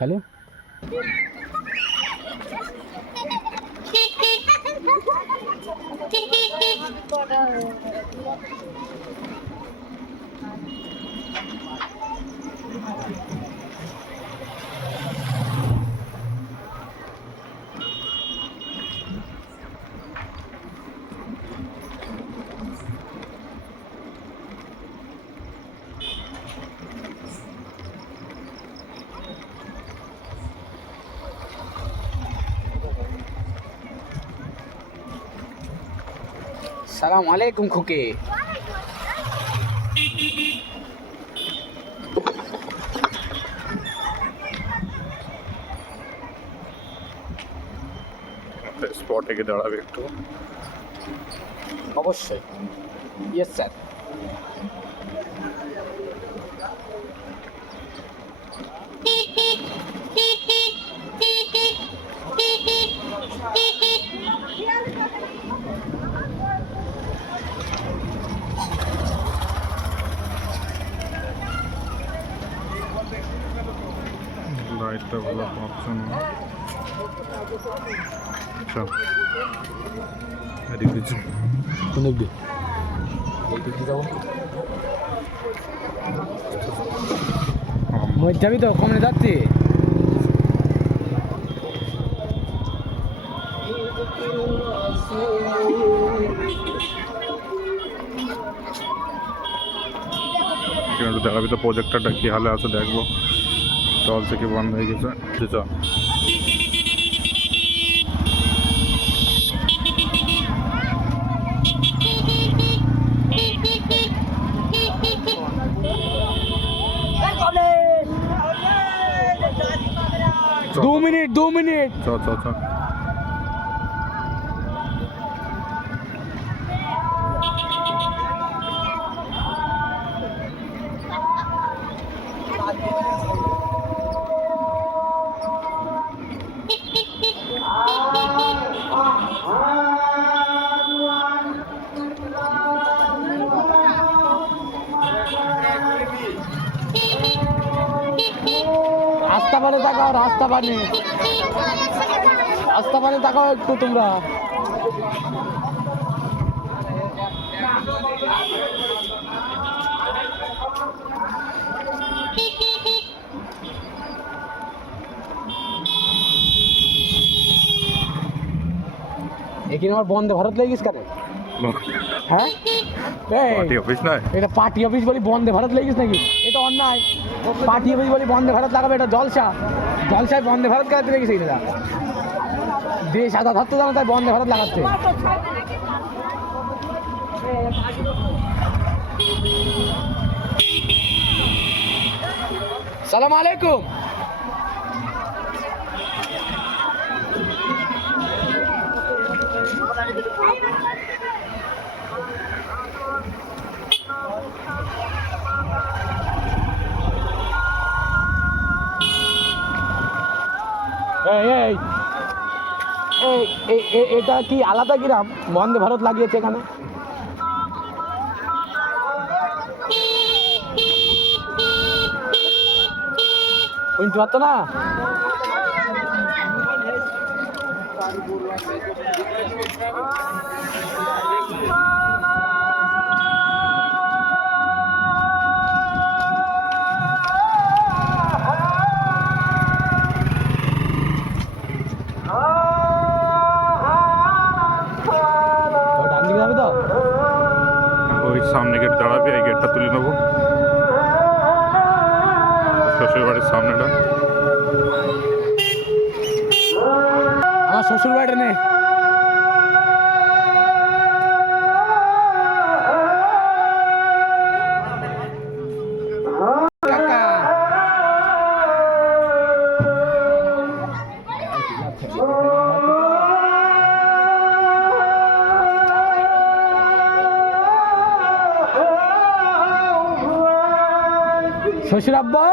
চালু। সালাম আলাইকুম খুকে। স্পটে গিয়ে দাঁড়াবে একটু। অবশ্যই, ইয়েস স্যার। লাইটটা ভালো পাচ্ছেন না। আচ্ছা এদিক দিচ্ছি। কোন দিক দিয়ে? এই দিক দিয়ে যাবো। মই যাবি তো? কমে যাচ্ছি। এখানে একটু দেখাবি তো প্রজেক্টরটা কী হালে আছে, দেখবো চলছে কি বন্ধ হয়ে গেছে। চল দু মিনিট। চল চল চল। রাস্তা পানে তাকাও, রাস্তা পানে তাকাও একটু তোমরা। এখানে আমার বন্দে ভারত লেগিস কেন? হ্যাঁ পার্টি অফিস নয় এটা, পার্টি অফিস বলি বন্দে ভারত লেগিস নাকি? এটা অন্যায়। পার্টি অফিস বলি বন্দে ভারত লাগাবে, এটা জলসায় বন্দে ভারত লাগাতে লেগেছে। এটা দেশ আধা ধরতে জানো, তাই বন্দে ভারত লাগাচ্ছে। সালাম আলাইকুম। এটা কি আলাদা গ্রাম? বন্দে ভারত লাগিয়েছে এখানে। শুনতে পারতো না? ডান দিকে যাবে তো? ওই সামনে গেট দাঁড়াবে, এই গেটটা তুলে নেবো। শ্বশুর বাড়ির সামনেটা। আমার শ্বশুর বাড়িটা নেই। শ্বশুর আব্বা,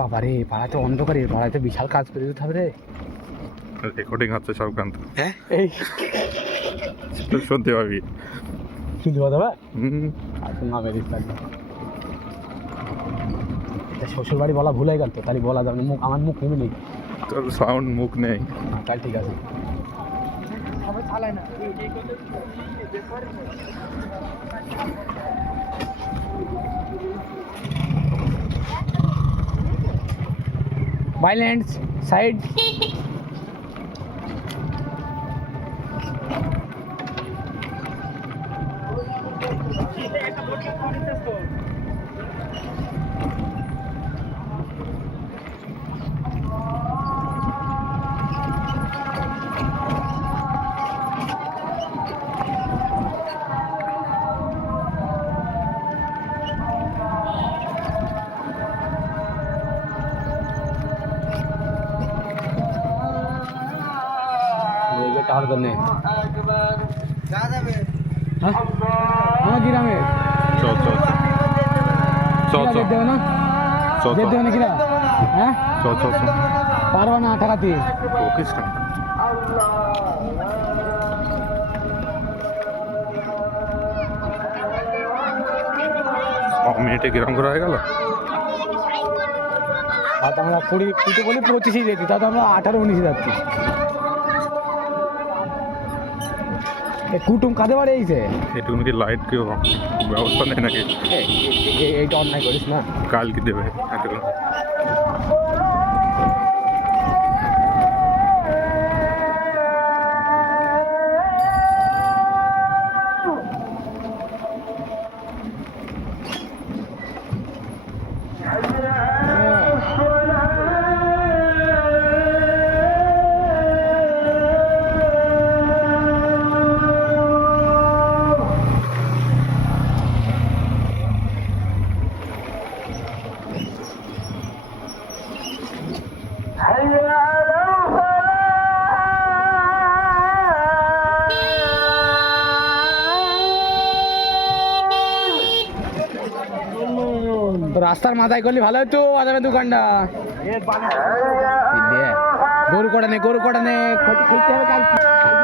বাবা রে, পাড়াতে অন্ধকারে, পাড়াতে বিশাল কাজ করে দিতে হবে রে। রেকর্ডিং হচ্ছে সব গান তো। হ্যাঁ, এই শুনতে পাবি। শুনতে পাওয়া যাবে? হুম, আর তো না বেরিস থাকবে। এটা শ্বশুর বাড়ি বলা ভুলে গেল তো, তাহলে বলা যাবে না, মুখ আমার মুখ নেমে নেই। তোর সাউন্ড মুখ নেই। হ্যাঁ, তাই ঠিক আছে। Violence side. টাওয়ার করনে হ্যাঁ গ্রামে চল চল চল চল দেবে না, চল চল দেবে না কিরা? হ্যাঁ, চল চল চল পারবা না টাকা দিয়ে। ওকিস না। 6 মিনিটে কিরম করে হয়ে গেল? আর তো আমরা 20 বলি 25 যেতি, তাতে আমরা 18-19 যাচ্ছি। কুটুম কাঁদে বাড়ি এইছে, এটুকু কি লাইট কেউ ব্যবস্থা নেই নাকি? এইটা অন্যায় করিস না। কাল কি দেবে এটুকু? তো রাস্তার মাথায় করলে ভালো হতো আদামের দোকানটা। গরু কটা নে, গরু কটা নে, খেতে হবে, কালকে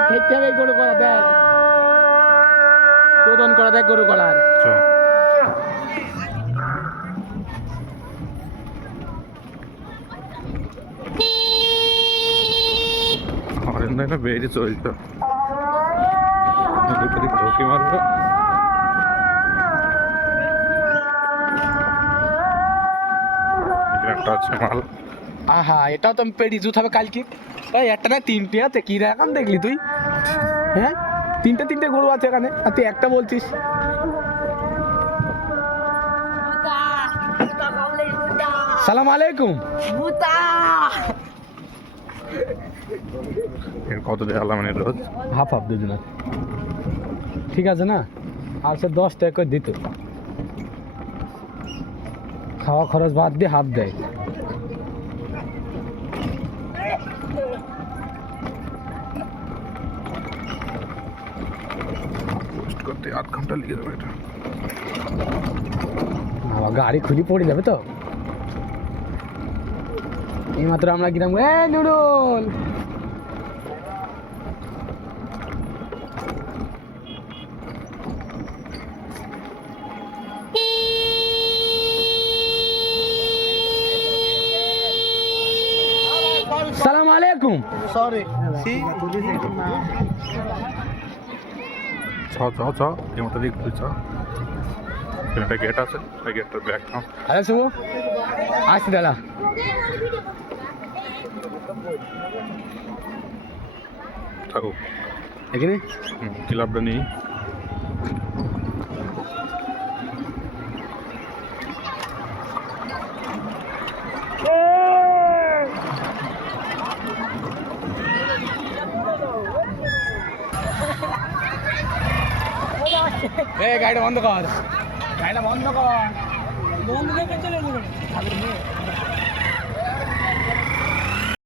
খেতে হবে গরু করা। দেখ চোদন করা, দেখ গরু করার। চল আমার না বেরিয়ে চলতো ঝুঁকি মারবে। একটা আছে মাল। আহা, এটাও তো আমি পেটি জুত হবে কালকে। এই একটা না 3টে আছে, কি রকম দেখলি তুই? হ্যাঁ, 3টে গরু আছে এখানে, আর তুই একটা বলছিস। সালাম আলাইকুম। এর কত দেওয়া মানে রোজ? হাফ দুজনের, ঠিক আছে না? আর সে 10 টাকা করে দিত, খাওয়া খরচ বাদ দিয়ে হাফ দেয়। পোস্ট করতে 8 ঘন্টা লেগে যাবে এটা। আবার গাড়ি খুলি পড়ে যাবে তো। এইমাত্র আমরা গ্রাম, এ নুরুল, সালাম আলাইকুম। Sorry. চ চ চ এই মতো দিক চ। একটা গেট আছে, ওই গেটটার ব্যাগ নাও। আরে শুভ, আসছি দাদা। থাকো এখানে ক্লাবটা নেই। গাড়িটা বন্ধ কর, গাড়িটা বন্ধ কর, বন্ধ করে চলে যাবে।